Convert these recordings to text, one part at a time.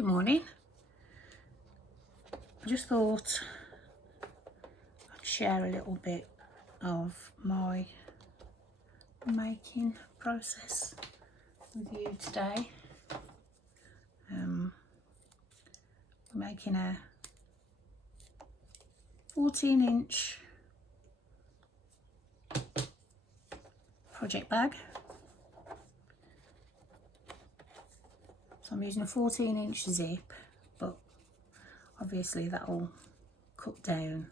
Good morning. I just thought I'd share a little bit of my making process with you today. We're making a 14-inch project bag. So I'm using a 14-inch zip, but obviously that'll cut down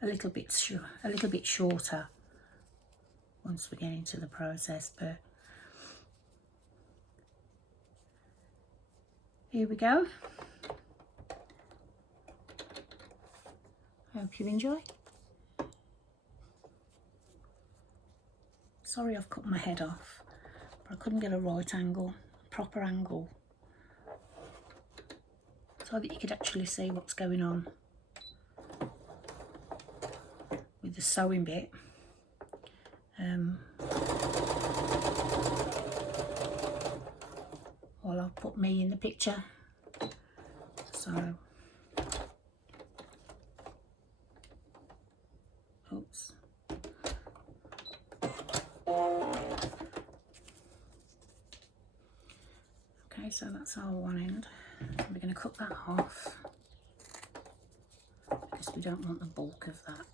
a little bit shorter once we get into the process, but here we go. I hope you enjoy. Sorry I've cut my head off, but I couldn't get a right angle, proper angle, so that you could actually see what's going on with the sewing bit. Well, I'll put me in the picture. So, oops. Okay, so that's our one end. So we're going to cut that off because we don't want the bulk of that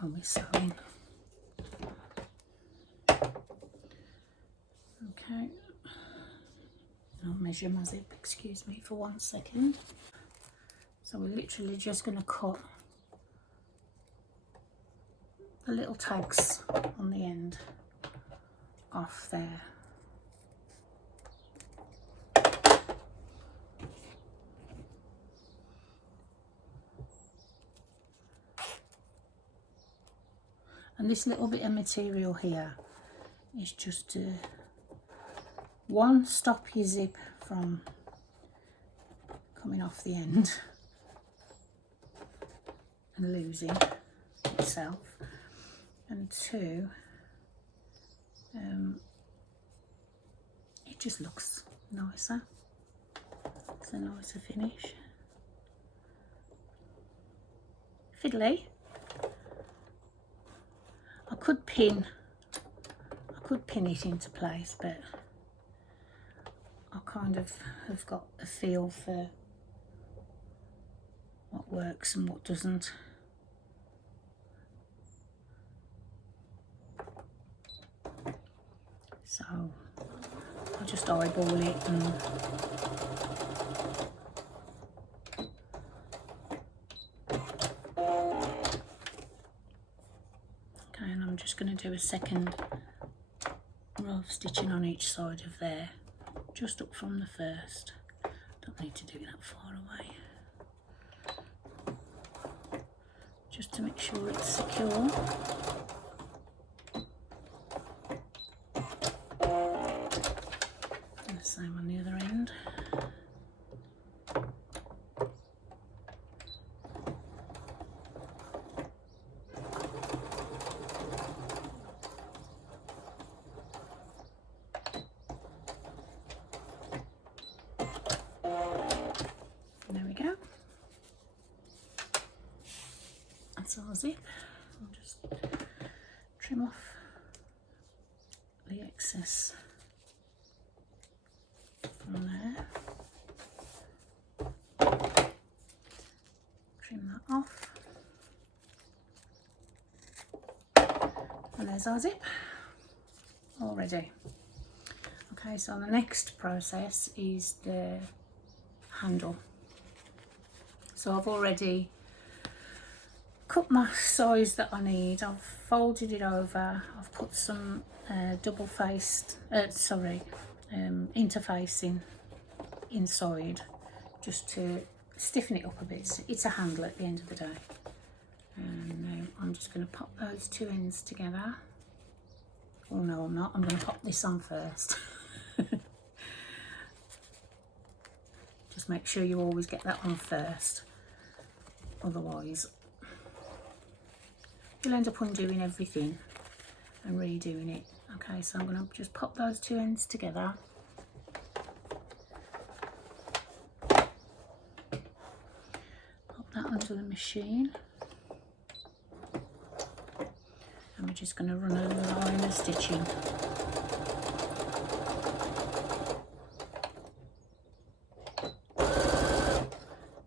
when we're sewing. Okay, I'll measure my zip, excuse me for 1 second. So we're literally just going to cut the little tags on the end off there. And this little bit of material here is just to, one, stop your zip from coming off the end and losing itself, and two, it just looks nicer. It's a nicer finish. Fiddly. I could pin it into place, but I kind of have got a feel for what works and what doesn't. So I'll just eyeball it and okay, and I'm just going to do a second row of stitching on each side of there, just up from the first. Don't need to do that far away, just to make sure it's secure. And the same on the other end. There we go. That's our zip. I'll just trim off the excess from there. Trim that off. And there's our zip already. Okay, so the next process is the handle. So I've already cut my size that I need. I've folded it over. I've put some interfacing inside just to stiffen it up a bit. It's a handle at the end of the day. And now I'm just going to pop those two ends together. Oh no, I'm not. I'm going to pop this on first. Just make sure you always get that on first, otherwise you'll end up undoing everything and redoing it. Okay, so I'm going to just pop those two ends together machine, and we're just going to run a line of stitching.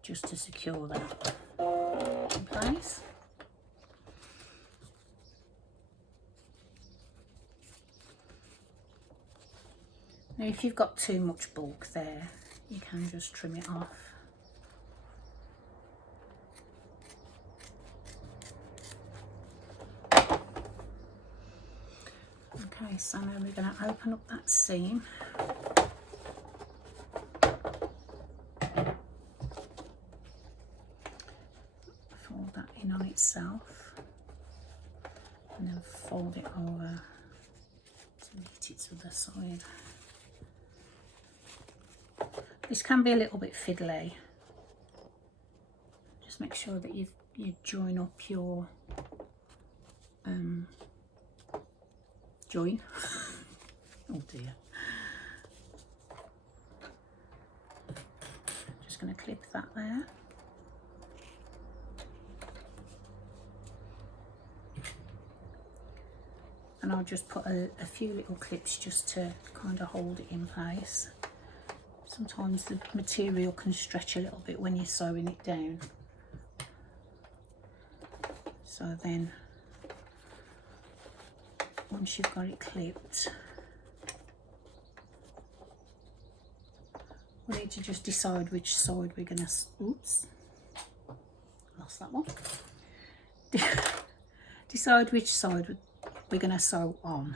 Just to secure that in place. Now if you've got too much bulk there, you can just trim it off. Okay, so now we're going to open up that seam. Fold that in on itself and then fold it over to get its other side. This can be a little bit fiddly. Just make sure that you join up your join. Oh dear. Just going to clip that there. And I'll just put a few little clips just to kind of hold it in place. Sometimes the material can stretch a little bit when you're sewing it down. So then, once you've got it clipped, we need to just decide which side we're going to, oops, lost that one. Decide which side we're going to sew on.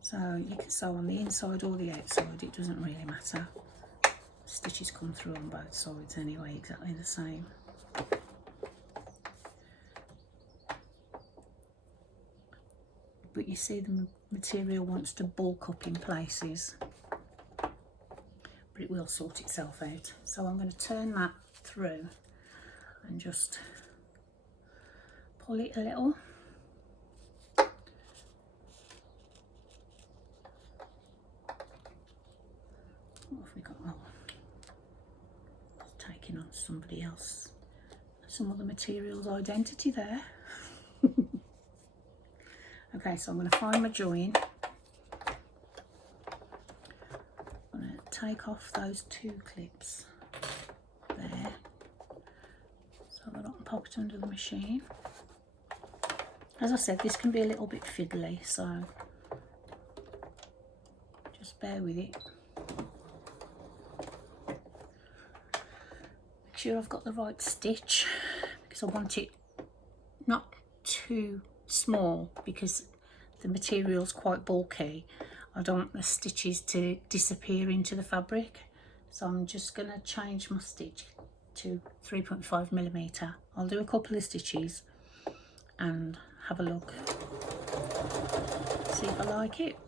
So you can sew on the inside or the outside, it doesn't really matter. Stitches come through on both sides anyway, exactly the same. But you see the material wants to bulk up in places, but it will sort itself out. So I'm going to turn that through and just pull it a little. What have we got? Oh, it's taking on somebody else, some other material's identity there. Okay, so I'm going to find my join. I'm going to take off those two clips there so that I can pop it under the machine. As I said, this can be a little bit fiddly, so just bear with it. Make sure I've got the right stitch, because I want it not too small because the material's quite bulky. I don't want the stitches to disappear into the fabric, so I'm just going to change my stitch to 3.5mm. I'll do a couple of stitches and have a look, see if I like it,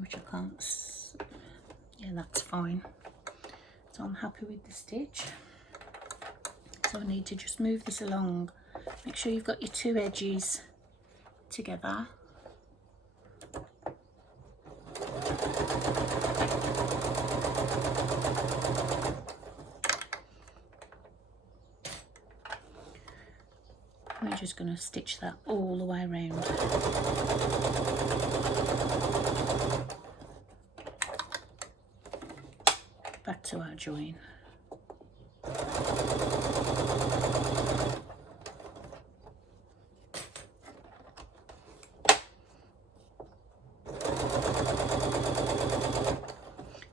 which I can't, yeah, that's fine. So I'm happy with the stitch. So I need to just move this along. Make sure you've got your two edges together. We're just going to stitch that all the way around. Back to our join.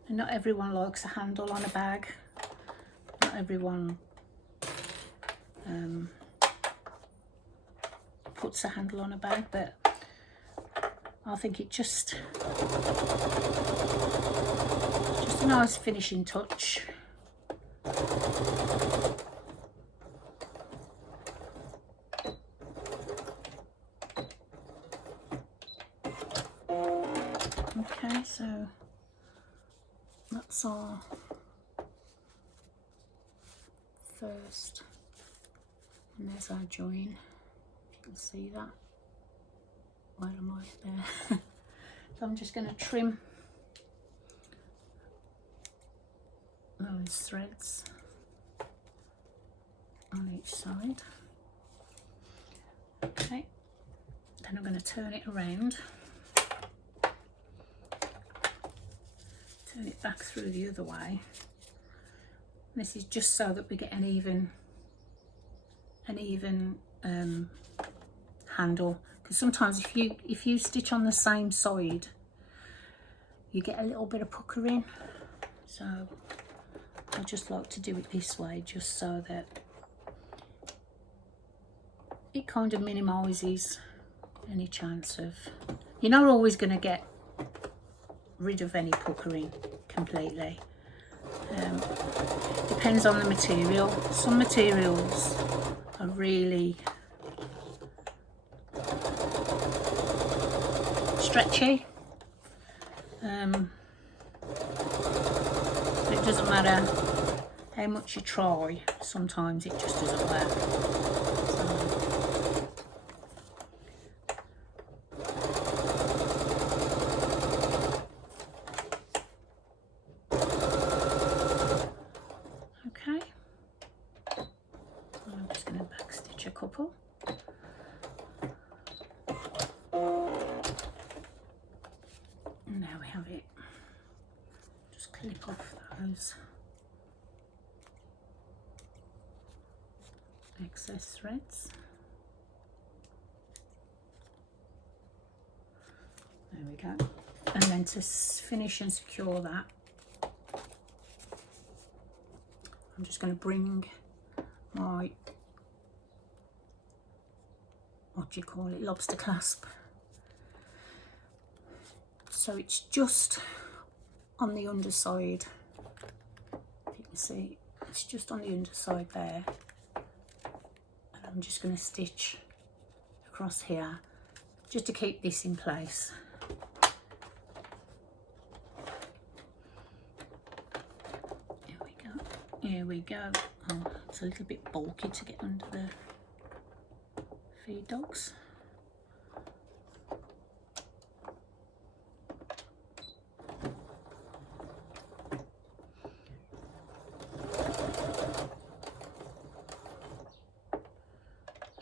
And not everyone likes a handle on a bag. Not everyone puts a handle on a bag, but I think it just a nice finishing touch. Okay, so that's our first, and there's our join. If you can see that. Where am I? There. So I'm just going to trim those threads. on each side. Okay, then I'm going to turn it around, turn it back through the other way. This is just so that we get an even handle, because sometimes if you stitch on the same side you get a little bit of puckering, so I just like to do it this way, just so that it kind of minimises any chance of, you're not always going to get rid of any puckering completely. Depends on the material. Some materials are really stretchy. It doesn't matter how much you try, sometimes it just doesn't work. Okay, I'm just going to backstitch a couple. And there we have it. Just clip off those excess threads. There we go. And then to finish and secure that, I'm just going to bring my, what do you call it, lobster clasp. So it's just on the underside, if you can see, it's just on the underside there. And I'm just going to stitch across here just to keep this in place. There we go. Here we go. Oh, it's a little bit bulky to get under the feed dogs.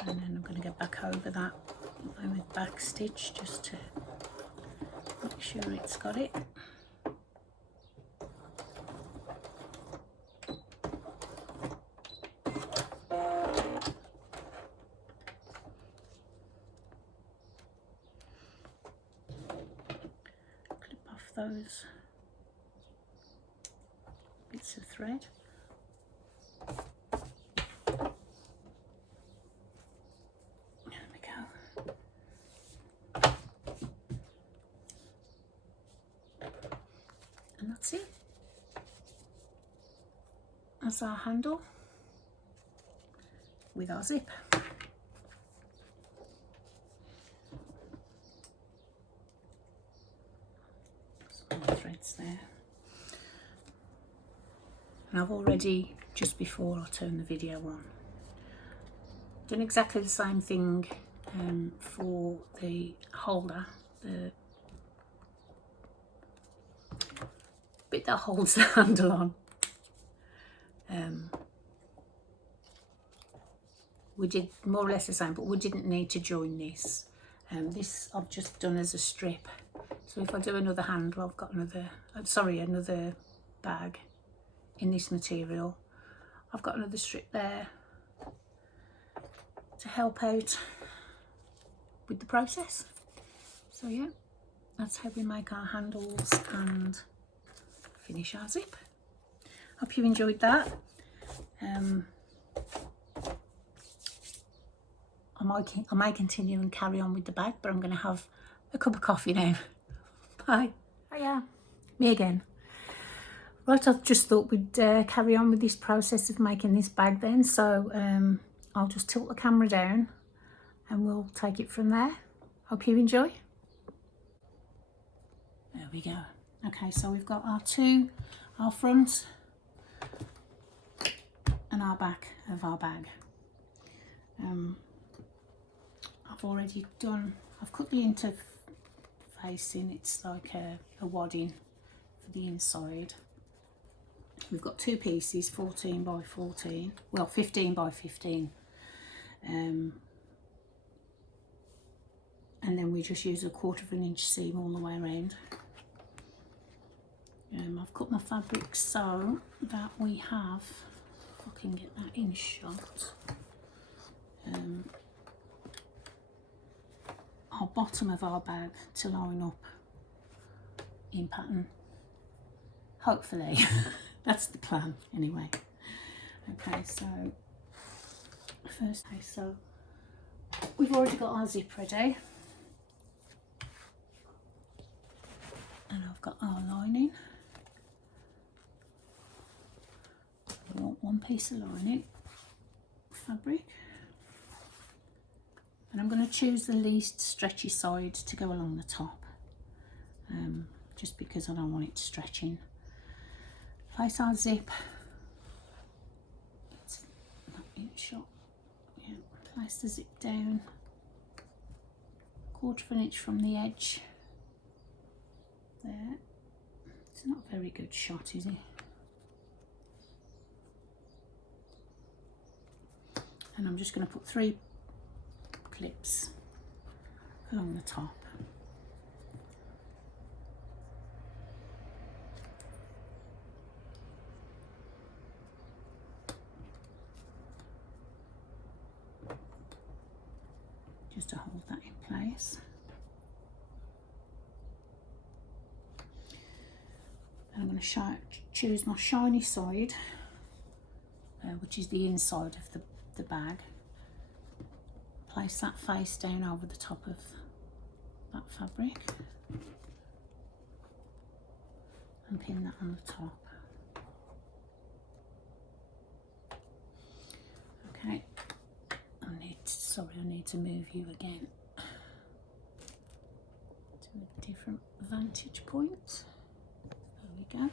And then I'm going to go back over that with back stitch just to make sure it's got it. Clip off those bits of thread. And that's it. That's our handle with our zip. Some more threads there. And I've already, just before I turn the video on, done exactly the same thing for the holder, the bit that holds the handle on. We did more or less the same, but we didn't need to join this. This I've just done as a strip. So if I do another handle, I've got another, another bag in this material. I've got another strip there to help out with the process. So yeah, that's how we make our handles and finish our zip. Hope you enjoyed that. I may continue and carry on with the bag, but I'm going to have a cup of coffee now. Bye. Hiya. Me again. Right, I just thought we'd carry on with this process of making this bag then. So I'll just tilt the camera down and we'll take it from there. Hope you enjoy. There we go. Okay, so we've got our front and our back of our bag. I've cut the interfacing, it's like a wadding for the inside. we've got two pieces, 14 by 14, well 15 by 15, and then we just use a 1/4 inch seam all the way around. I've cut my fabric so that we have, if I can get that in shot, our bottom of our bag to line up in pattern, hopefully. That's the plan anyway. Okay, so first, so we've already got our zip ready, and I've got our lining. We want one piece of lining fabric, and I'm going to choose the least stretchy side to go along the top, just because I don't want it stretching. Place our zip, it's not in shot, yeah. Place the zip down 1/4 inch from the edge there. It's not a very good shot, is it? And I'm just going to put 3 clips along the top. Just to hold that in place. And I'm going to choose my shiny side, which is the inside of the bag. Place that face down over the top of that fabric and pin that on the top. Okay, I need to move you again to a different vantage point. There we go.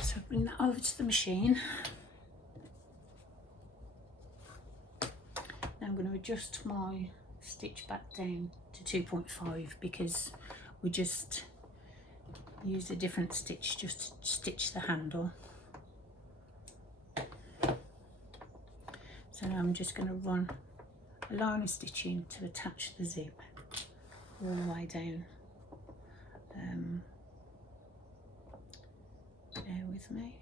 So bring that over to the machine. Now I'm going to adjust my stitch back down to 2.5 because we just used a different stitch just to stitch the handle. So now I'm just going to run a line of stitching to attach the zip all the way down. Bear with me.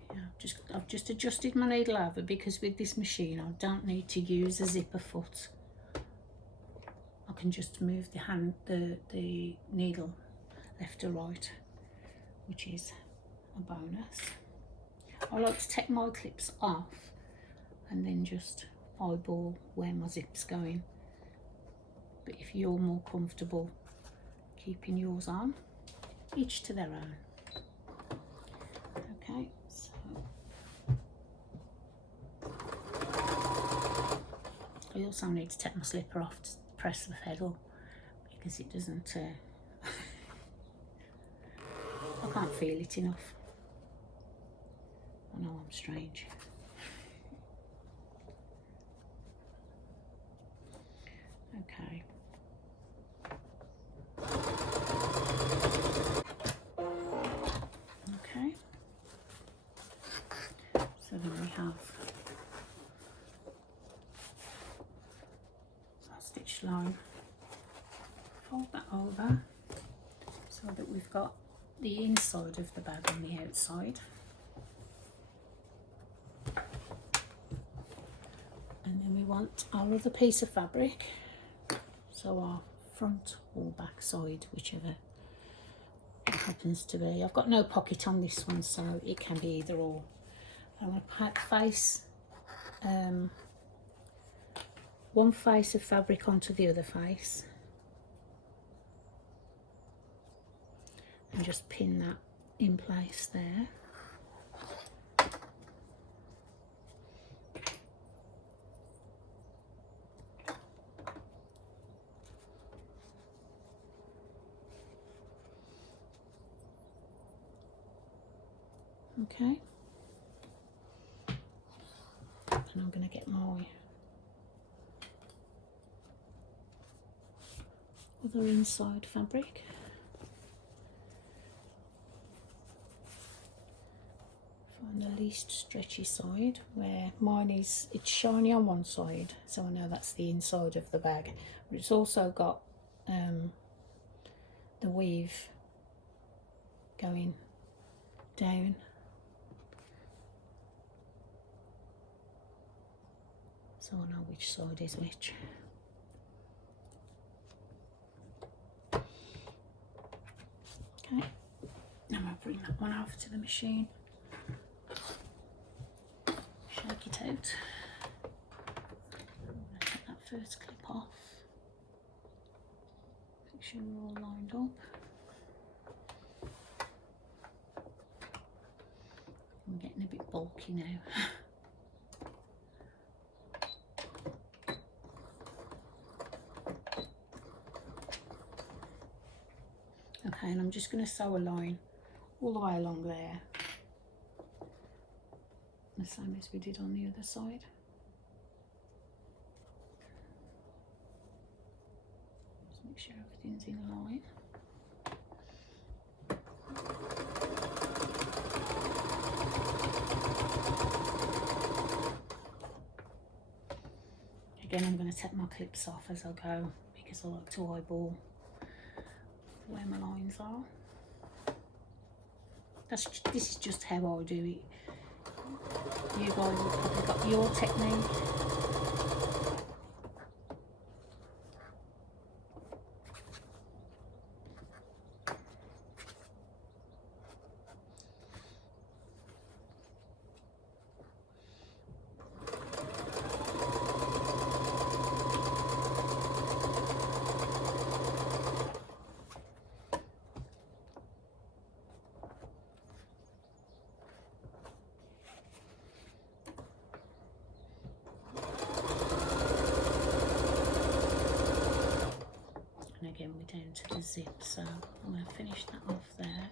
I've just adjusted my needle over because with this machine I don't need to use a zipper foot. I can just move the needle left to right, which is a bonus. I like to take my clips off and then just eyeball where my zip's going, but if you're more comfortable keeping yours on, each to their own. Okay, so I also need to take my slipper off to press the pedal because it doesn't I can't feel it enough. I know I'm strange. Okay. Okay. So then we have our stitch line. Fold that over so that we've got the inside of the bag on the outside. And then we want our other piece of fabric. So our front or back side, whichever it happens to be. I've got no pocket on this one, so it can be either or. I'm going to face one face of fabric onto the other face and just pin that in place there. Okay, and I'm going to get my other inside fabric least stretchy side, where mine is, it's shiny on one side, so I know that's the inside of the bag, but it's also got the weave going down, so I know which side is which. Okay, now I'll bring that one over to the machine, shake it out. I'm going to take that first clip off, make sure we're all lined up. I'm getting a bit bulky now. Okay, and I'm just going to sew a line all the way along there, the same as we did on the other side. Just make sure everything's in line. Again, I'm going to take my clips off as I go, because I like to eyeball where my lines are. This is just how I do it. You guys have probably got your technique. Again, we're down to the zip, so I'm going to finish that off there.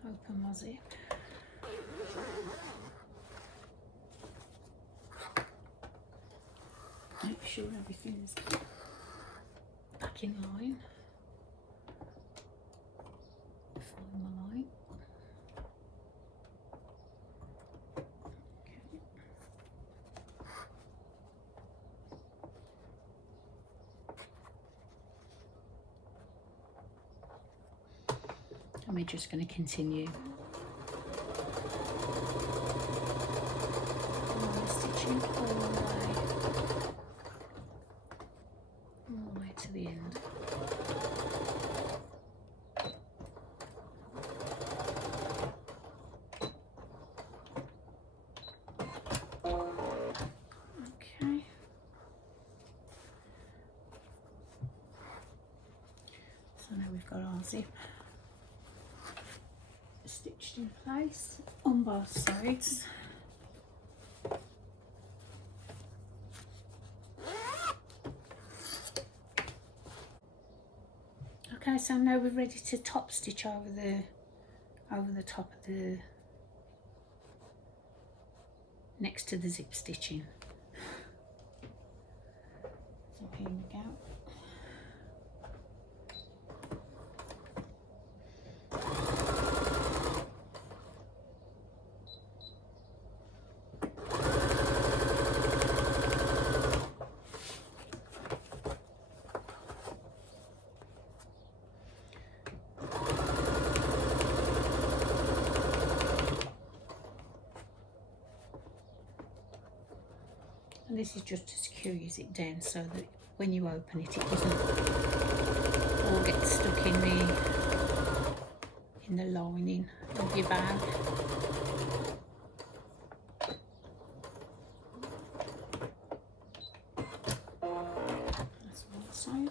Open my zip. Make sure everything's back in line. Follow my line. And we're just going to continue stitching all the way to the end. Okay. So now we've got our zip stitched in place on both sides. Okay, so now we're ready to top stitch over the top of the, next to the zip stitching. So here we go. And this is just to secure your zip down so that when you open it, it doesn't all get stuck in the lining of your bag. That's one side.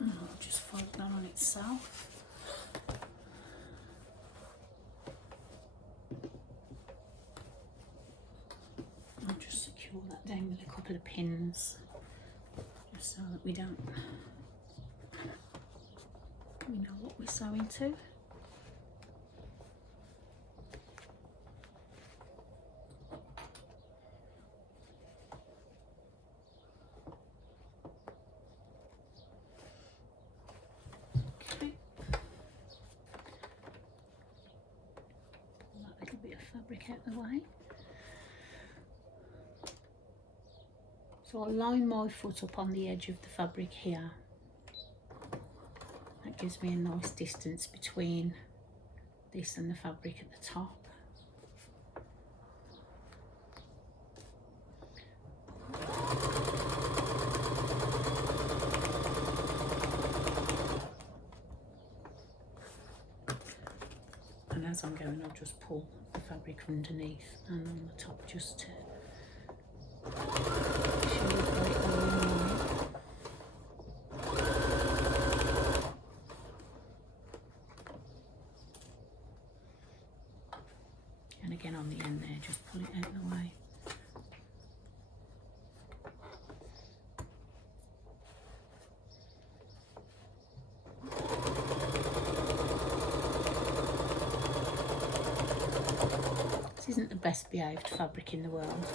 And I'll just fold that on itself. That down with a couple of pins, just so that we know what we're sewing to. Okay. fabric out of the way. So I'll line my foot up on the edge of the fabric here. That gives me a nice distance between this and the fabric at the top. And as I'm going, I'll just pull the fabric underneath and on the top just to show you how it all aligns. And again on the end there, just pull it out of the way. This isn't the best behaved fabric in the world.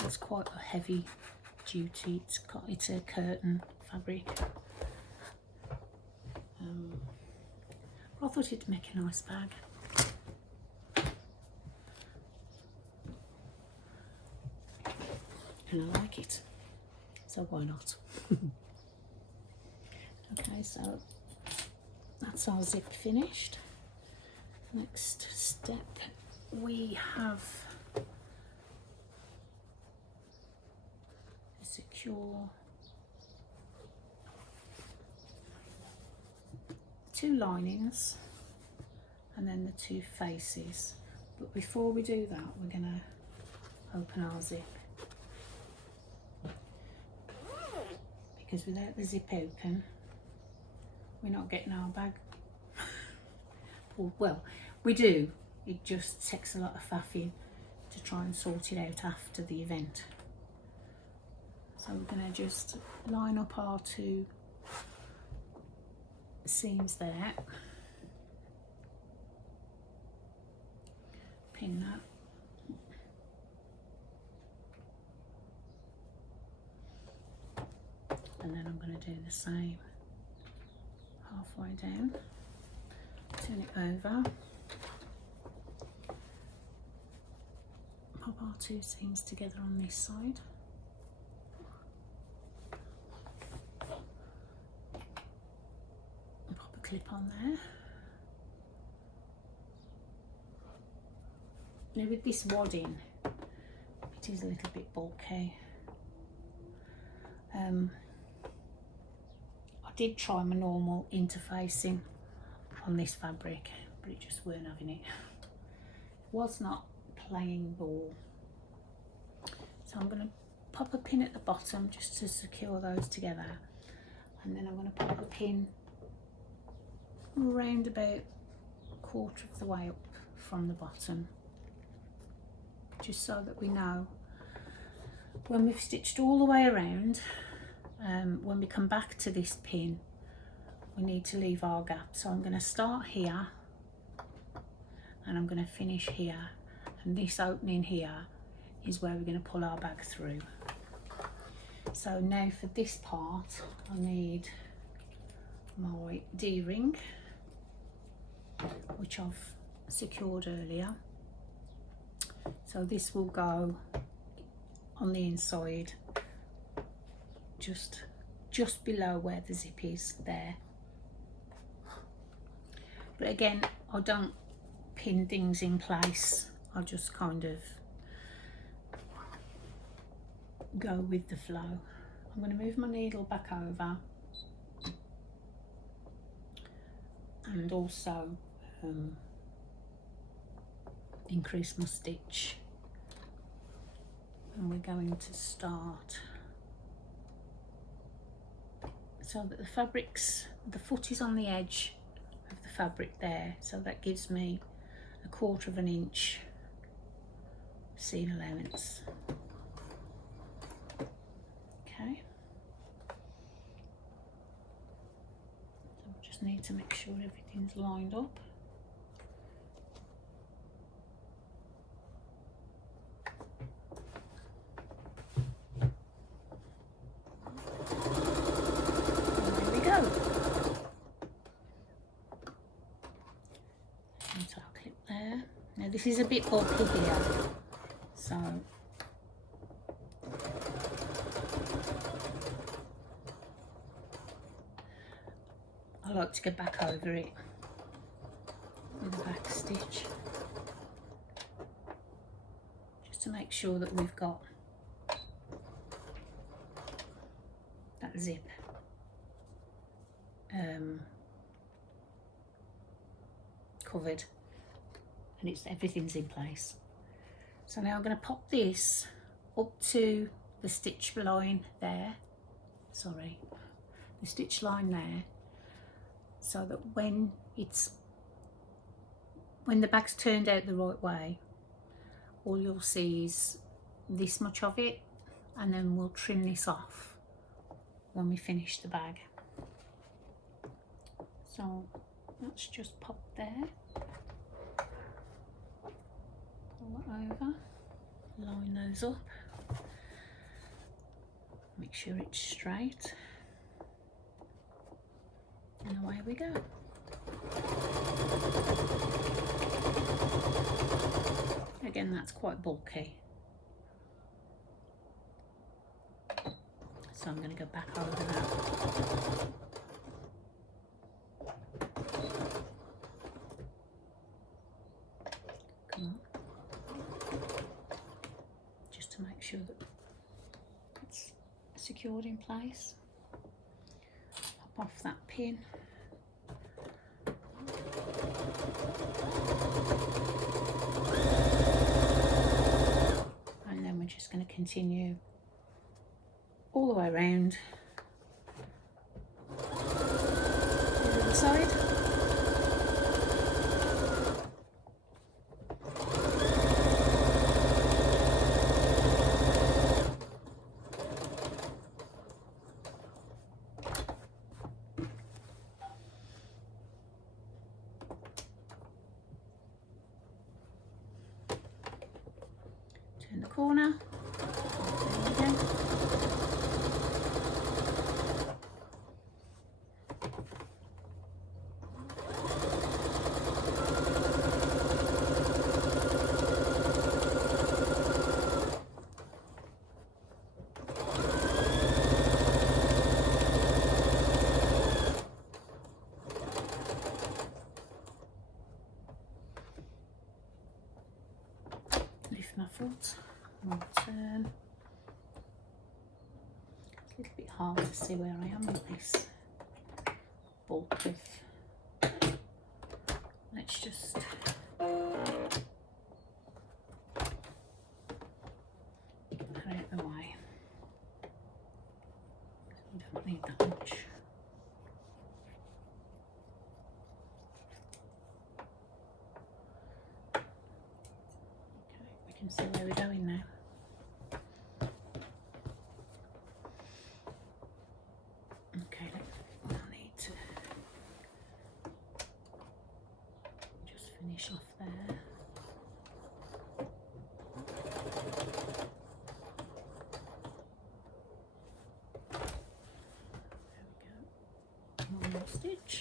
It's quite a heavy duty. It's a curtain fabric. I thought it'd make a nice bag. And I like it, so why not? Okay, so that's our zip finished. Next step, we have secure 2 linings and then the 2 faces. But before we do that, we're going to open our zip, because without the zip open, we're not getting our bag. Well, we do, it just takes a lot of faffing to try and sort it out after the event. So we're going to just line up our 2 seams there, pin that, and then I'm going to do the same halfway down, turn it over, pop our 2 seams together on this side, and pop a clip on there. Now with this wadding, it is a little bit bulky. I did try my normal interfacing on this fabric, but it just weren't having it. It was not playing ball. So I'm going to pop a pin at the bottom just to secure those together, and then I'm going to pop a pin around about 1/4 of the way up from the bottom, just so that we know when we've stitched all the way around, when we come back to this pin, we need to leave our gap. So I'm going to start here and I'm going to finish here, and this opening here is where we're going to pull our bag through. So now for this part, I need my D-ring, which I've secured earlier. So this will go on the inside, just below where the zip is there. But again, I don't pin things in place, I just kind of go with the flow. I'm going to move my needle back over and also increase my stitch, and we're going to start so that the foot is on the edge of the fabric there, so that gives me 1/4 of an inch seam allowance. Okay, so we just need to make sure everything's lined up. This is a bit bulky here, so I like to go back over it with a back stitch, just to make sure that we've got that zip covered, and everything's in place. So now I'm going to pop this up to the stitch line there, the stitch line there, so that when the bag's turned out the right way, all you'll see is this much of it, and then we'll trim this off when we finish the bag. So let's just pop there, pull it over, line those up, make sure it's straight, and away we go. Again, that's quite bulky, so I'm going to go back over that. Come on. Just to make sure that it's secured in place. Pop off that pin. And then we're just going to continue all the way around to the other side. Turn the corner. There we go. Lift my foot and turn. It's a little bit hard to see where I am with this bulk of. Let's just put that out of the way. We don't need that much. Can see where we're going now. Okay, I'll need to just finish off there. There we go. One more stitch.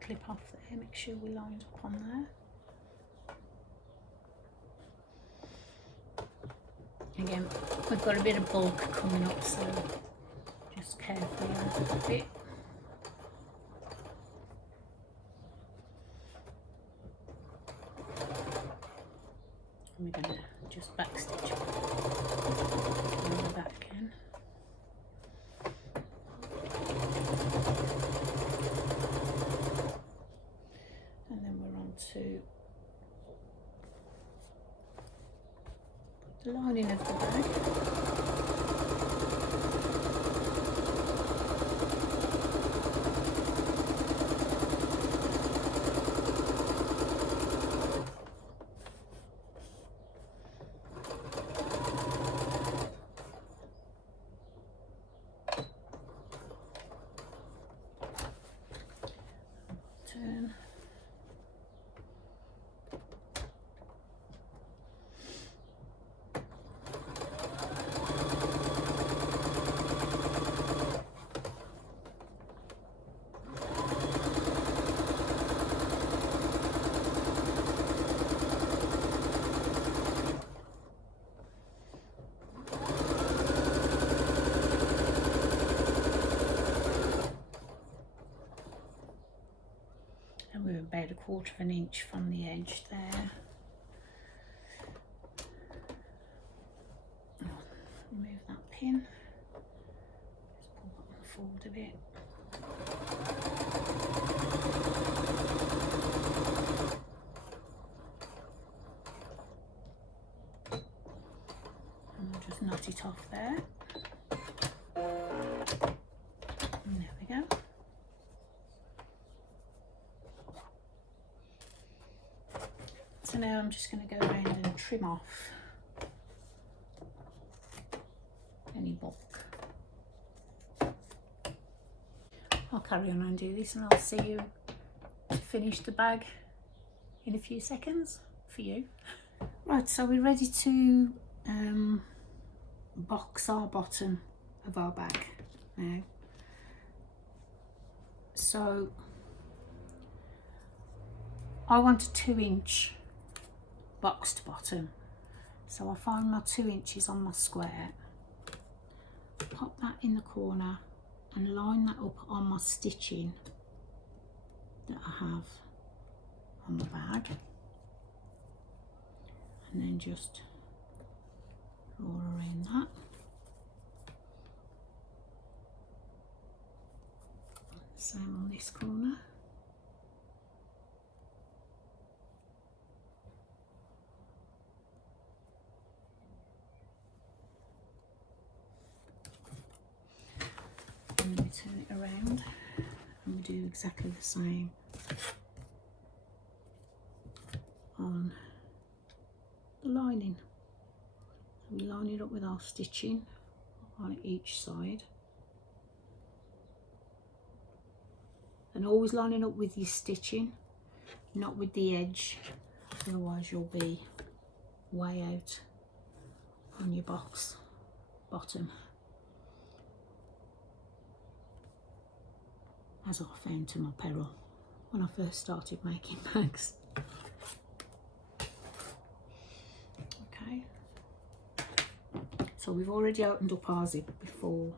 Clip off there, make sure we lined up on there. Again, we've got a bit of bulk coming up, so just carefully unzip it. And we're going to just backstitch on the back again. To put the lining of the bag. 1/4 of an inch from the edge there. Remove that pin, just pull that one forward a bit. And we'll just knot it off there. And there we go. So now I'm just going to go around and trim off any bulk. I'll carry on and do this, and I'll see you to finish the bag in a few seconds for you. Right, so we're ready to box our bottom of our bag now. So I want a 2-inch boxed bottom, so I find my 2 inches on my square, pop that in the corner and line that up on my stitching that I have on the bag, and then just draw around that. Same on this corner. And then we turn it around and we do exactly the same on the lining. So we line it up with our stitching on each side, and always line it up with your stitching, not with the edge, otherwise you'll be way out on your box bottom, as I found to my peril when I first started making bags. Okay, so we've already opened up our zip before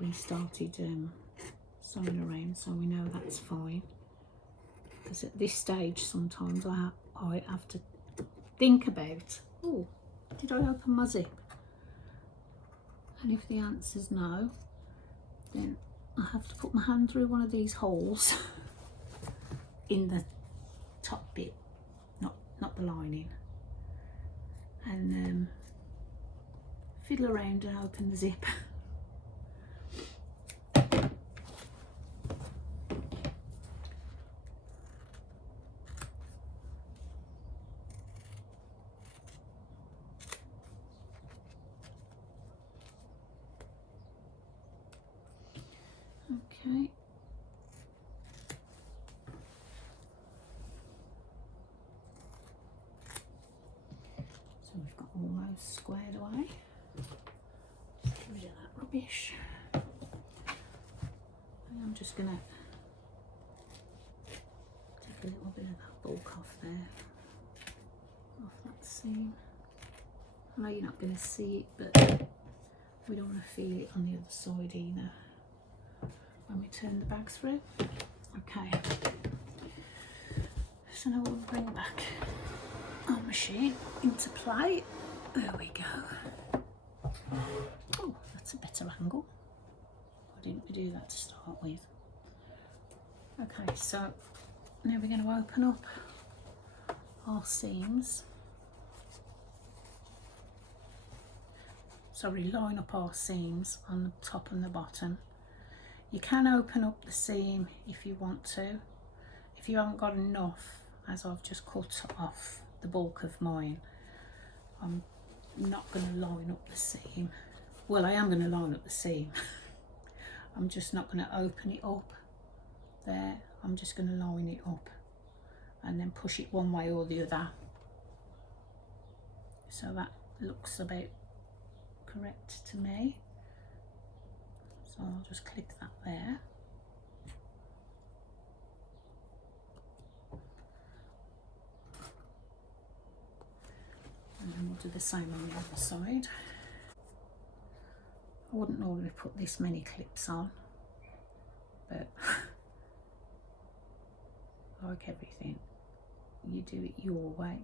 we started sewing around, so we know that's fine, because at this stage sometimes I have to think about, oh, did I open my zip? And if the answer's no, then I have to put my hand through one of these holes in the top bit, not the lining, and fiddle around and open the zip. Okay. So we've got all those squared away. Get rid of that rubbish. And I'm just going to take a little bit of that bulk off there, off that seam. I know you're not going to see it, but we don't want to feel it on the other side either when we turn the bag through. Okay, so now we'll bring back our machine into play. There we go. Oh, that's a better angle. Why didn't we do that to start with? Okay, so now we're going to open up our seams. Sorry, line up our seams on the top and the bottom. You can open up the seam if you want to. If you haven't got enough, as I've just cut off the bulk of mine, I'm not going to line up the seam. Well, I am going to line up the seam. I'm just not going to open it up there. I'm just going to line it up and then push it one way or the other. So that looks about correct to me. So I'll just click that there. And then we'll do the same on the other side. I wouldn't normally put this many clips on, but like everything, you do it your way.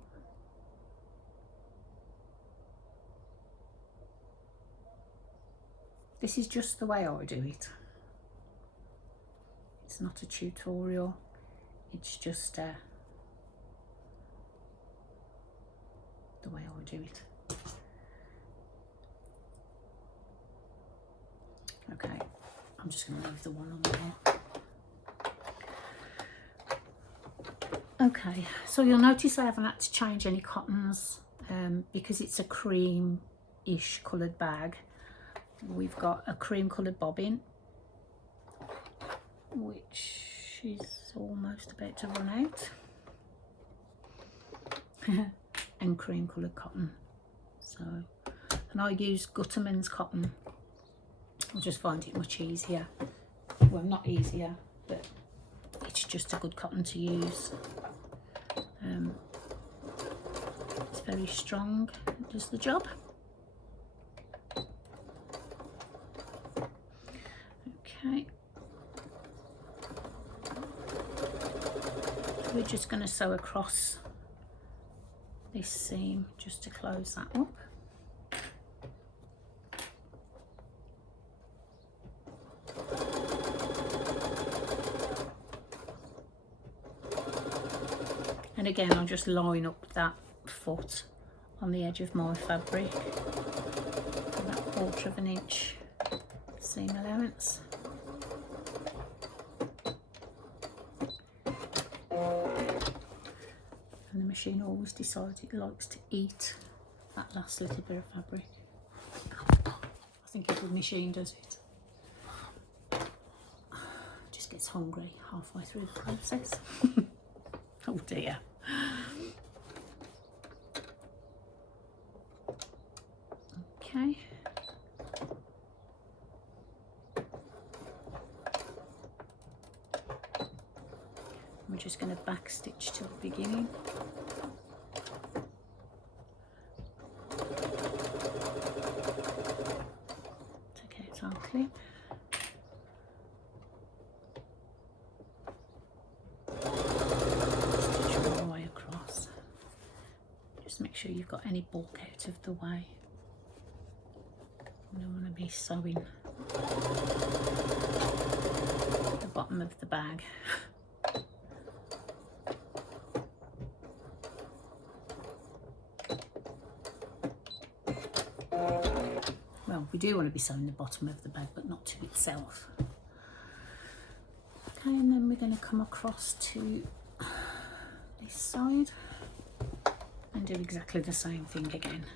This is just the way I do it. It's not a tutorial, it's just the way I do it. Okay, I'm just going to leave the one on there. Okay, so you'll notice I haven't had to change any cottons because it's a cream-ish coloured bag. We've got a cream coloured bobbin, which is almost about to run out, and cream coloured cotton. So, and I use Gutterman's cotton. I just find it much easier. Well, not easier, but it's just a good cotton to use. It's very strong, it does the job. Okay, we're just going to sew across this seam just to close that up. And again, I'll just line up that foot on the edge of my fabric, about 1/4 of an inch seam allowance. And the machine always decides it likes to eat that last little bit of fabric. I think every machine does it. Just gets hungry halfway through the process. Oh dear. Okay. We're just going to back stitch to the beginning. Take out our clip. Stitch all the way across. Just make sure you've got any bulk out of the way. You don't want to be sewing the bottom of the bag. Well, we do want to be sewing the bottom of the bag, but not to itself. Okay, and then we're going to come across to this side and do exactly the same thing again.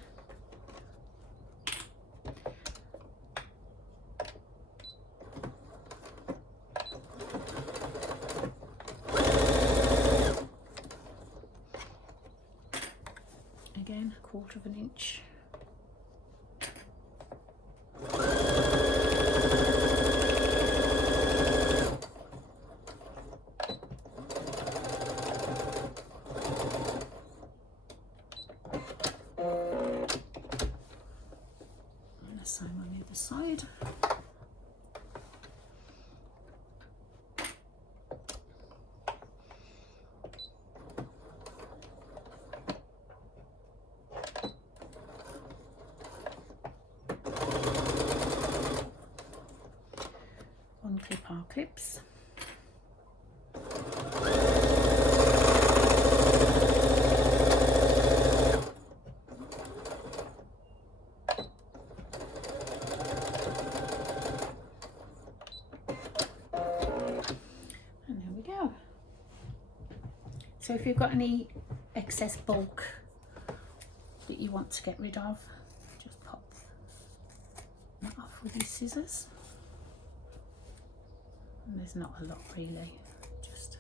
Again, 1/4 of an inch. Same on the other side. Unclip our clips. So if you've got any excess bulk that you want to get rid of, just pop that off with your scissors. And there's not a lot really, just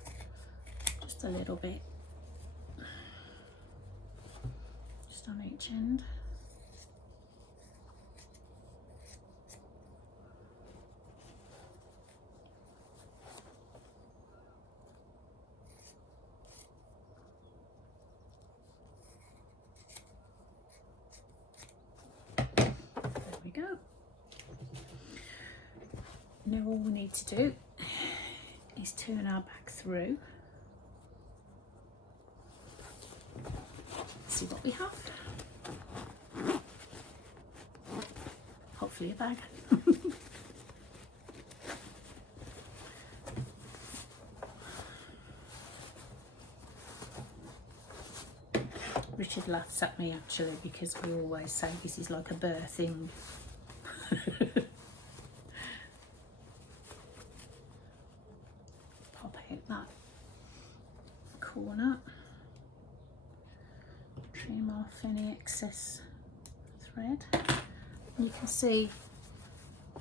a little bit, just on each end. Go. Now all we need to do is turn our back through see what we have. Hopefully a bag. Richard laughs at me actually because we always say this is like a birthing. Pop out that corner, trim off any excess thread. You can see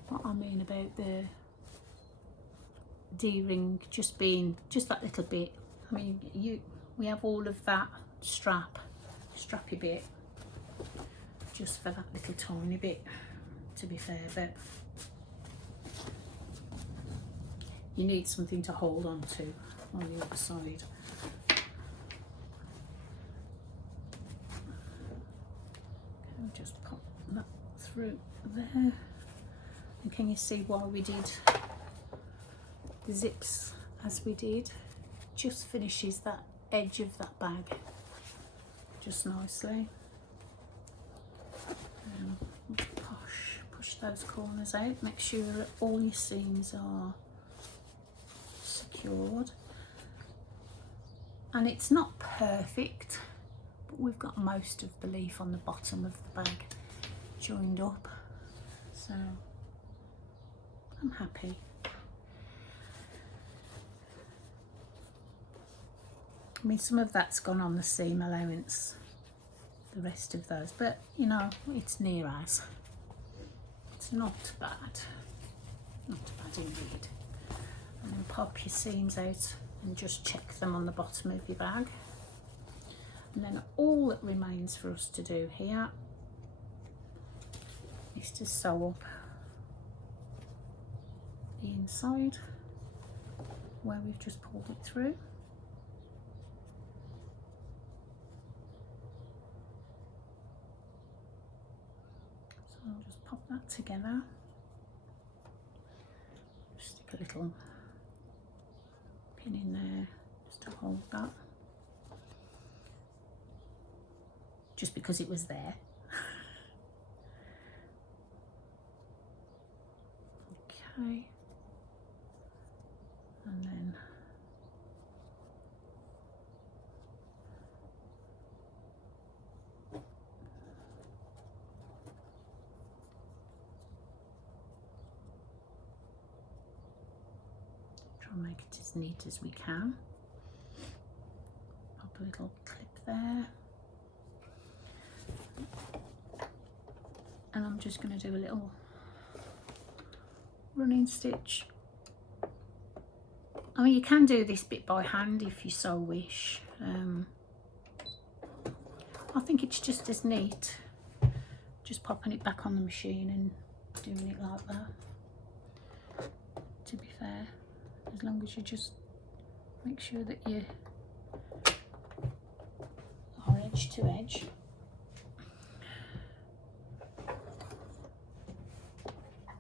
what I mean about the D-ring just being just that little bit. I mean, we have all of that strappy bit just for that little tiny bit, to be fair, but you need something to hold on to on the other side. Okay, just pop that through there. And can you see why we did the zips as we did? Just finishes that edge of that bag just nicely. Push those corners out, make sure that all your seams are secured. And it's not perfect, but we've got most of the leaf on the bottom of the bag joined up, so I'm happy. I mean, some of that's gone on the seam allowance, the rest of those, but you know, it's near as. It's not bad indeed. And then pop your seams out and just check them on the bottom of your bag. And then all that remains for us to do here is to sew up the inside where we've just pulled it through. So I'll just pop that together. Just stick a little pin in there just to hold that. Just because it was there. Okay. And then try and make it as neat as we can. Pop a little clip there. And I'm just going to do a little running stitch. I mean, you can do this bit by hand if you so wish. I think it's just as neat just popping it back on the machine and doing it like that, to be fair, as long as you just make sure that you are edge to edge.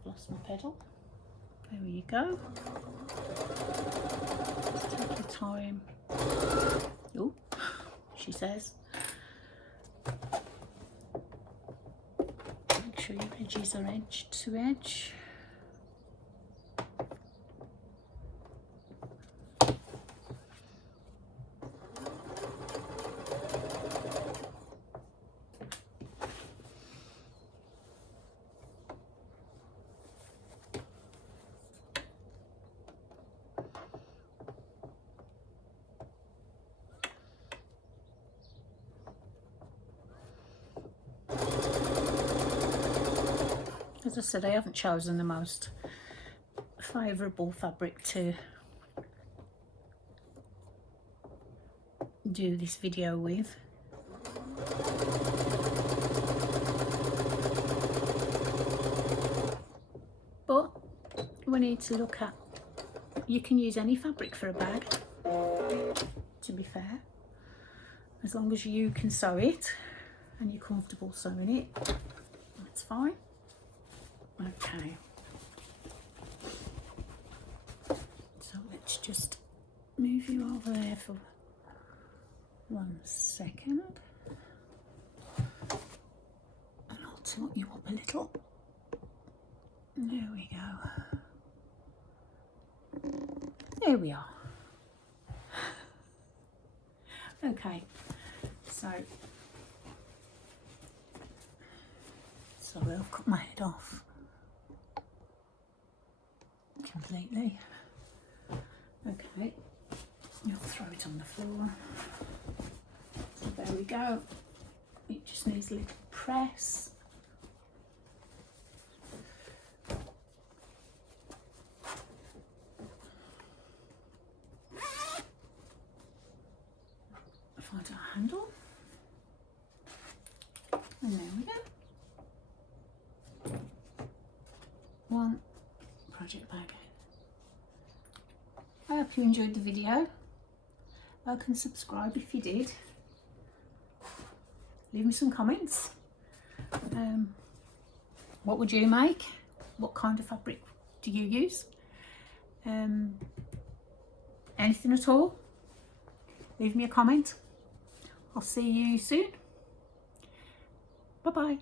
Lost my pedal. There you go. Just take your time. Oh, she says. Make sure your edges are edge to edge. As I said, I haven't chosen the most favourable fabric to do this video with. But we need to look at, you can use any fabric for a bag, to be fair, as long as you can sew it and you're comfortable sewing it, that's fine. Okay, so let's just move you over there for 1 second. tilt you up a little. There we go. There we are. Okay, sorry I've cut my head off completely. Okay, you'll throw it on the floor. So there we go. It just needs a little press. Find our handle. And there we go. One project bag. I hope you enjoyed the video. Like and subscribe if you did. Leave me some comments. What would you make? What kind of fabric do you use? Anything at all? Leave me a comment. I'll see you soon. Bye bye.